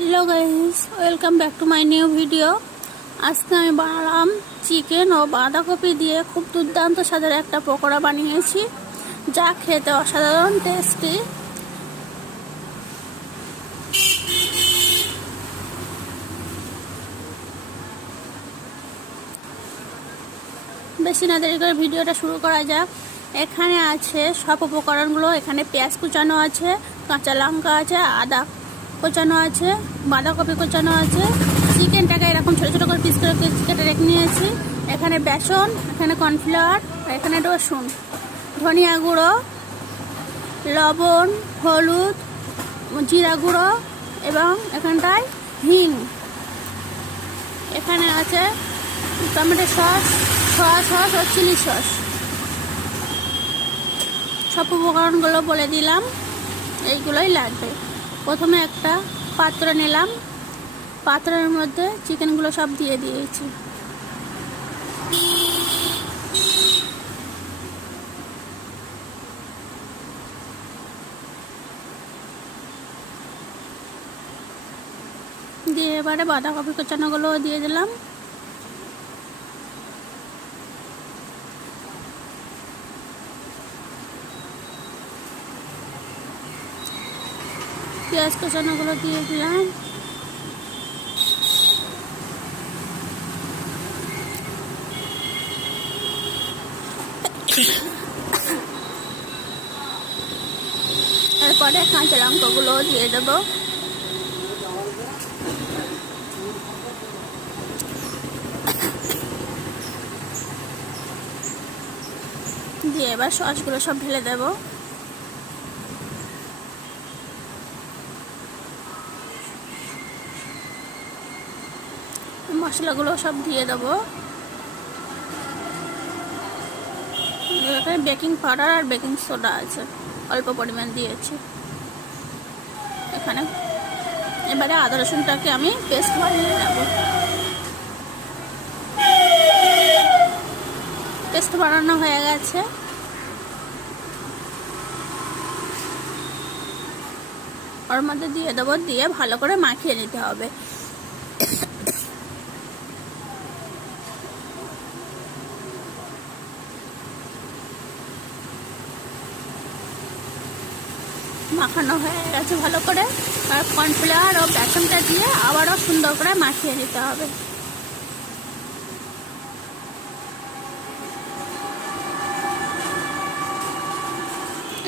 Hello guys welcome back to my new video আজকে আমি বানালাম চিকেন ও বাঁধাকপি দিয়ে খুব দুর্দান্ত স্বাদের একটা পকোড়া বানিয়েছি, যা খেতে অসাধারণ টেস্টি বেশি না দেরি করে ভিডিওটা শুরু করা যাক। এখানে আছে সব উপকরণগুলো, এখানে পেঁয়াজ কুচানো আছে, কাঁচা লঙ্কা আছে, আদা কোচানো আছে, বাঁধাকপি কোচানো আছে, চিকেনটাকে এরকম ছোটো ছোটো করে পিস করে কেটে রেখে নিয়েছি। এখানে বেসন, এখানে কর্নফ্লাওয়ার এখানে রসুন। ধনিয়া গুঁড়ো, লবণ, হলুদ, জিরা গুঁড়ো এবং এখানটায় হিং। এখানে আছে টমেটো সস, সয়া সস ও চিলি সস। সব উপকরণগুলো বলে দিলাম, এইগুলোই লাগবে। প্রথমে একটা পাত্র নিলাম। পাত্রের মধ্যে চিকেনগুলো সব দিয়ে দিয়েছি। দিয়ে এবারে বাঁধাকপি কোচানোগুলোও দিয়ে দিলাম। পেঁয়াজ কোচানোগুলো দিয়ে দিলাম এরপরে কাঁচা লঙ্কাগুলো দিয়ে দেবো। দিয়ে এবার সসগুলো সব ঢেলে দেবো। মশলাগুলো সব দিয়ে দেবো। এখানে বেকিং পাউডার আর বেকিং সোডা আছে, অল্প পরিমাণ দিয়েছি। এখানে। এবারে আদা রসুনটাকে আমি পেস্ট বানিয়ে নেব। পেস্ট বানানো হয়ে গেছে। ওর মধ্যে দিয়ে দেবো, দিয়ে ভালো করে মাখিয়ে নিতে হবে। মাখানো হয়ে গেছে ভালো করে। আর কর্নফ্লাওয়ার ও বেসনটা দিয়ে আবারও সুন্দর করে মাখিয়ে নিতে হবে।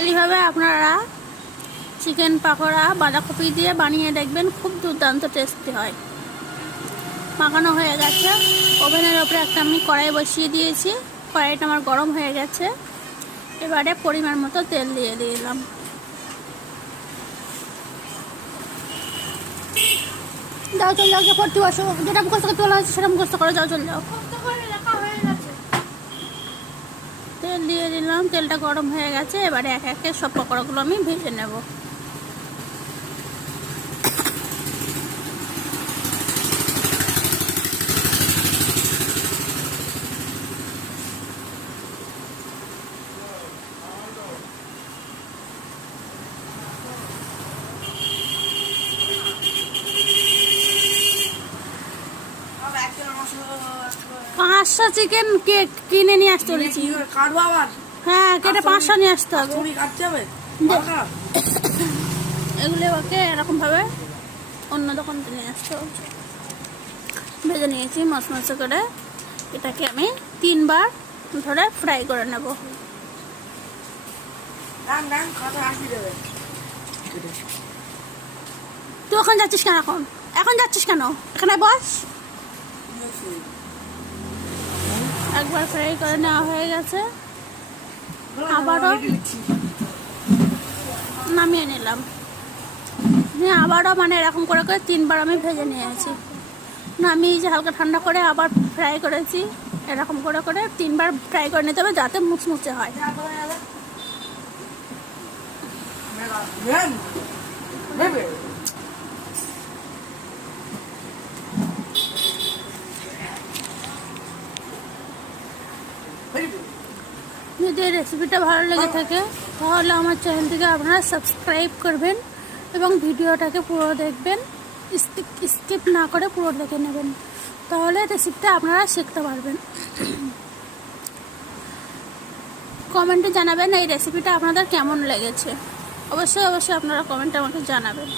এইভাবে আপনারা চিকেন পাকোড়া, বাঁধাকপি দিয়ে বানিয়ে দেখবেন, খুব দুর্দান্ত টেস্টি হয়। মাখানো হয়ে গেছে। ওভেনের ওপরে একটা আমি কড়াই বসিয়ে দিয়েছি। কড়াইটা আমার গরম হয়ে গেছে। এবারে পরিমাণ মতো তেল দিয়ে দিলাম। যাও, চল যাও পড়তে বসো যেটা মুখস্থ করতে বলা হয়েছে, সেটা মুখস্থ করো, যাও, চল যাও। তেল দিয়ে দিলাম, তেলটা গরম হয়ে গেছে, এবারে এক একে সব পকোড়াগুলো আমি ভেজে নেব। পাঁচশো চিকেন কেক কিনে নিয়ে আসতে বলেছি। কাটবো আবার? হ্যাঁ কেটে পাঁচশো নিয়ে আসতে হবে। এগুলো ওকে এরকমভাবে অন্য দোকান থেকে নিয়ে আসতে হবে ভেজে নিয়েছি মশমশে করে। এটাকে আমি তিনবার ধরে ফ্রাই করে নেব। তুই ওখানে যাচ্ছিস কেন এখন? এখন যাচ্ছিস কেন? এখানে বস। একবার ফ্রাই করে নেওয়া হয়ে গেছে আবারও নামিয়ে নিলাম নিয়ে আবারও মানে এরকম করে করে তিনবার আমি ভেজে নিয়েছি নামিয়ে যে হালকা ঠান্ডা করে আবার ফ্রাই করেছি এরকম করে করে তিনবার ফ্রাই করে নিতে হবে যাতে মুচমুচে হয় যদি এই রেসিপিটা ভালো লেগে থাকে তাহলে আমার চ্যানেলটিকে আপনারা সাবস্ক্রাইব করবেন এবং ভিডিওটাকে পুরো দেখবেন। স্কিপ না করে পুরো দেখে নেবেন। তাহলে রেসিপিটা আপনারা শিখতে পারবেন। কমেন্টে জানাবেন এই রেসিপিটা আপনাদের কেমন লেগেছে। অবশ্যই অবশ্যই আপনারা কমেন্টে আমাকে জানাবেন।